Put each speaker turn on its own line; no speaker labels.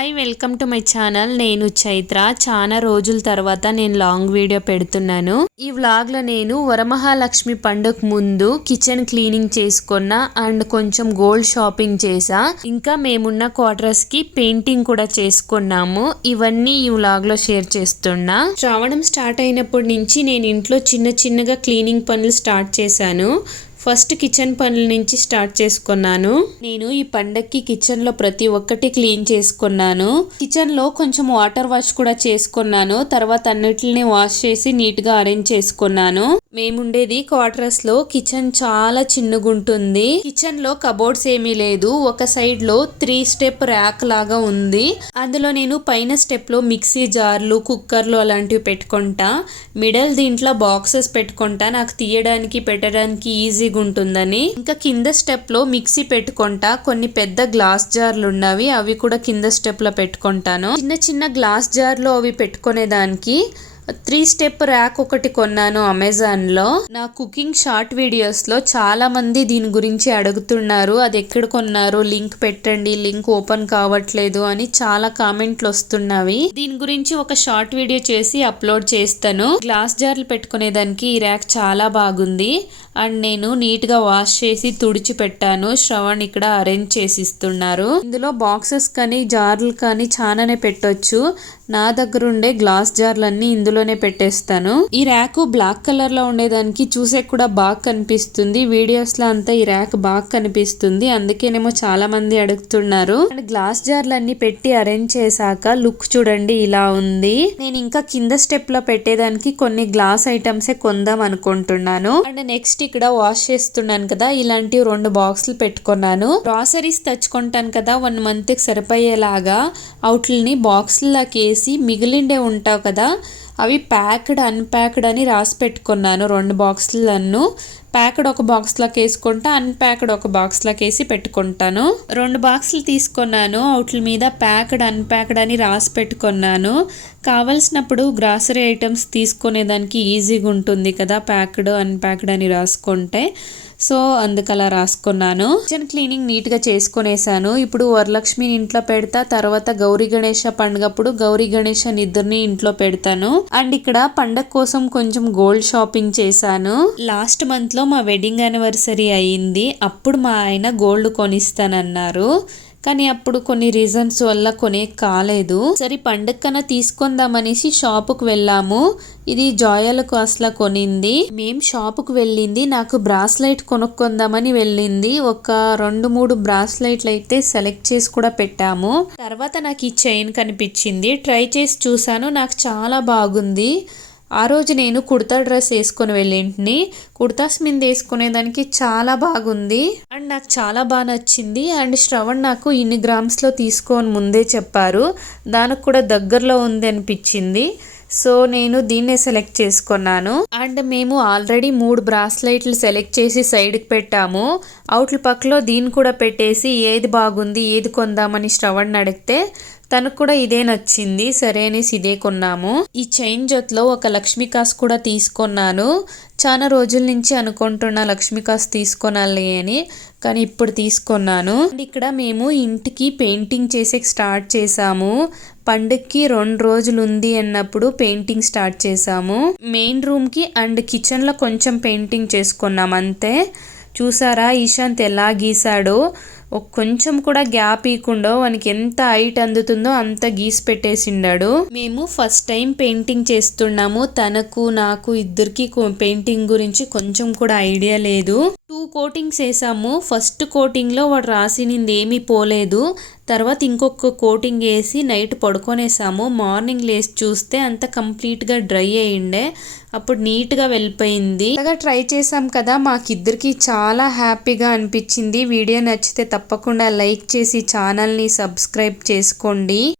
Hi welcome to my channel. నేను చైత్ర. చాలా రోజుల తర్వాత నేను లాంగ్ వీడియో పెడుతున్నాను. ఈ వ్లాగ్లో నేను వరమహాలక్ష్మి పండుగ ముందు కిచెన్ క్లీనింగ్ చేసుకున్న అండ్ కొంచెం గోల్డ్ షాపింగ్ చేసా ఇంకా మేమున్న క్వార్టర్స్కి పెయింటింగ్ కూడా చేసుకున్నాము. ఇవన్నీ ఈ వ్లాగ్లో షేర్ చేస్తున్నా. శ్రావణం స్టార్ట్ అయినప్పటి నుంచి నేను ఇంట్లో చిన్న చిన్నగా క్లీనింగ్ పనులు స్టార్ట్ చేశాను. ఫస్ట్ కిచెన్ పనుల నుంచి స్టార్ట్ చేసుకున్నాను. నేను ఈ పండక్కి కిచెన్లో ప్రతి ఒక్కటి క్లీన్ చేసుకున్నాను. కిచెన్లో కొంచెం వాటర్ వాష్ కూడా చేసుకున్నాను. తర్వాత అన్నిటిని వాష్ చేసి నీట్గా అరేంజ్ చేసుకున్నాను. మేముండేది క్వార్టర్స్లో కిచెన్ చాలా చిన్నగుంటుంది. కిచెన్లో కబోర్డ్స్ ఏమీ లేదు. ఒక సైడ్లో త్రీ స్టెప్ ర్యాక్ లాగా ఉంది. అందులో నేను పైన స్టెప్లో మిక్సీ జార్లు కుక్కర్లు అలాంటివి పెట్టుకుంటా. మిడల్ దీంట్లో బాక్సెస్ పెట్టుకుంటా. నాకు తీయడానికి పెట్టడానికి ఈజీగా ఉంటుందని ఇంకా కింద స్టెప్లో మిక్సీ పెట్టుకుంటా. కొన్ని పెద్ద గ్లాస్ జార్లు ఉన్నవి అవి కూడా కింద స్టెప్లో పెట్టుకుంటాను. చిన్న చిన్న గ్లాస్ జార్లు అవి పెట్టుకునేదానికి త్రీ స్టెప్ ర్యాక్ ఒకటి కొన్నాను అమెజాన్లో నా కుకింగ్ షార్ట్ వీడియోస్లో చాలా మంది దీని గురించి అడుగుతున్నారు. అది ఎక్కడ కొన్నారు? లింక్ పెట్టండి. లింక్ ఓపెన్ కావట్లేదు అని చాలా కామెంట్లు వస్తున్నవి. దీని గురించి ఒక షార్ట్ వీడియో చేసి అప్లోడ్ చేస్తాను. గ్లాస్ జార్లు పెట్టుకునేదానికి ఈ ర్యాక్ చాలా బాగుంది. అండ్ నేను నీట్గా వాష్ చేసి తుడిచి పెట్టాను శ్రవణ్ ఇక్కడ అరేంజ్ చేసి ఇస్తున్నారు ఇందులో బాక్సెస్ కానీ జార్లు కానీ చాలానే పెట్టొచ్చు. నా దగ్గర ఉండే గ్లాస్ జార్లన్నీ ఇందులో లోనే పెట్టేస్తాను. ఈ ర్యాక్ బ్లాక్ కలర్లో ఉండేదానికి చూసే కూడా బాగా కనిపిస్తుంది. వీడియోస్లో అంతా ఈ ర్యాక్ బాగా కనిపిస్తుంది. అందుకేనేమో చాలా మంది అడుగుతున్నారు. అండ్ గ్లాస్ జార్లన్నీ పెట్టి అరేంజ్ చేశాక లుక్ చూడండి ఇలా ఉంది. నేను ఇంకా కింద స్టెప్లో పెట్టేదానికి కొన్ని గ్లాస్ ఐటమ్స్ కొందాం అనుకుంటున్నాను. అండ్ నెక్స్ట్ ఇక్కడ వాష్ చేస్తున్నాను కదా ఇలాంటి రెండు బాక్సులు పెట్టుకున్నాను. గ్రాసరీస్ తెచ్చుకుంటాను కదా వన్ మంత్కి సరిపోయేలాగా. అవుట్లని బాక్సుల్లోకి వేసి మిగిలిండే ఉంటావు కదా అవి ప్యాక్డ్ అన్ప్యాక్డ్ అని రాసి పెట్టుకున్నాను. రెండు బాక్సులను ప్యాక్డ్ ఒక బాక్స్లోకి వేసుకుంటా అన్ప్యాక్డ్ ఒక బాక్స్లోకి వేసి పెట్టుకుంటాను. రెండు బాక్సులు తీసుకున్నాను. అవుట్ల మీద ప్యాక్డ్ అన్ప్యాక్డ్ అని రాసి పెట్టుకున్నాను. కావలసినప్పుడు గ్రాసరీ ఐటమ్స్ తీసుకునేదానికి ఈజీగా ఉంటుంది కదా ప్యాక్డ్ అన్ప్యాక్డ్ అని రాసుకుంటే. సో అందుకలా రాసుకున్నాను. కిచెన్ క్లీనింగ్ నీట్గా చేసుకునేసాను. ఇప్పుడు వరలక్ష్మిని ఇంట్లో పెడతా తర్వాత గౌరీ గణేష పండుగప్పుడు గౌరీ గణేష నిద్రని ఇంట్లో పెడతాను. అండ్ ఇక్కడ పండగ కోసం కొంచెం గోల్డ్ షాపింగ్ చేశాను. లాస్ట్ మంత్లో మా వెడ్డింగ్ యానివర్సరీ అయ్యింది. అప్పుడు మా ఆయన గోల్డ్ కొనిస్తానన్నారు. కానీ అప్పుడు కొన్ని రీజన్స్ వల్ల కొనే కాలేదు. సరే పండగ తీసుకుందామనేసి షాపుకు వెళ్ళాము. ఇది జాయల కాస్ట్లా కొనింది. మేం షాపుకు వెళ్ళింది. నాకు బ్రాస్లైట్ కొనుక్కుందామని వెళ్ళింది. ఒక రెండు మూడు బ్రాస్లైట్లు అయితే సెలెక్ట్ చేసి కూడా పెట్టాము. తర్వాత నాకు ఈ చైన్ కనిపించింది. ట్రై చేసి చూసాను నాకు చాలా బాగుంది. ఆ రోజు నేను కుర్తా డ్రెస్ వేసుకొని వెళ్ళింటిని కుర్తాస్ మీద వేసుకునేదానికి చాలా బాగుంది. అండ్ నాకు చాలా బాగా నచ్చింది. అండ్ శ్రవణ్ నాకు ఇన్ని గ్రామ్స్లో తీసుకోని ముందే చెప్పారు. దానికి కూడా దగ్గరలో ఉంది అనిపించింది. సో నేను దీన్నే సెలెక్ట్ చేసుకున్నాను. అండ్ మేము ఆల్రెడీ మూడు బ్రాస్లైట్లు సెలెక్ట్ చేసి సైడ్కి పెట్టాము. అవుట్ల పక్కలో దీన్ని కూడా పెట్టేసి ఏది బాగుంది ఏది కొందామని శ్రవణ్ అడిగితే తనకు కూడా ఇదే నచ్చింది. సరే అనేసి ఇదే కొన్నాము. ఈ చైన్ జత్లో ఒక లక్ష్మీ కాస్ కూడా తీసుకున్నాను. చాలా రోజుల నుంచి అనుకుంటున్నా లక్ష్మీ కాస్ తీసుకోనాలి అని కానీ ఇప్పుడు తీసుకున్నాను. అండ్ ఇక్కడ మేము ఇంటికి పెయింటింగ్ చేసే స్టార్ట్ చేసాము. పండుగకి రెండు రోజులు ఉంది అన్నప్పుడు పెయింటింగ్ స్టార్ట్ చేసాము. మెయిన్ రూమ్కి అండ్ కిచెన్లో కొంచెం పెయింటింగ్ చేసుకున్నాం అంతే. చూసారా ఈశాంత్ ఎలా గీసాడో కొంచెం కూడా గ్యాప్ ఇవ్వకుండా వానికి ఎంత హైట్ అందుతుందో అంత గీసి పెట్టేసిండాడు. మేము ఫస్ట్ టైం పెయింటింగ్ చేస్తున్నాము. తనకు నాకు ఇద్దరికి పెయింటింగ్ గురించి కొంచెం కూడా ఐడియా లేదు. టూ కోటింగ్స్ వేసాము. ఫస్ట్ కోటింగ్లో వాడు రాసినింది ఏమీ పోలేదు. తర్వాత ఇంకొక కోటింగ్ వేసి నైట్ పడుకొనేసాము. మార్నింగ్ లేసి చూస్తే అంత కంప్లీట్గా డ్రై అయ్యిండే. అప్పుడు నీట్గా వెళ్ళిపోయింది. అలాగా ట్రై చేసాం కదా. మాకిద్దరికి చాలా హ్యాపీగా అనిపించింది. వీడియో నచ్చితే తప్పకుండా లైక్ చేసి ఛానల్ని సబ్స్క్రైబ్ చేసుకోండి.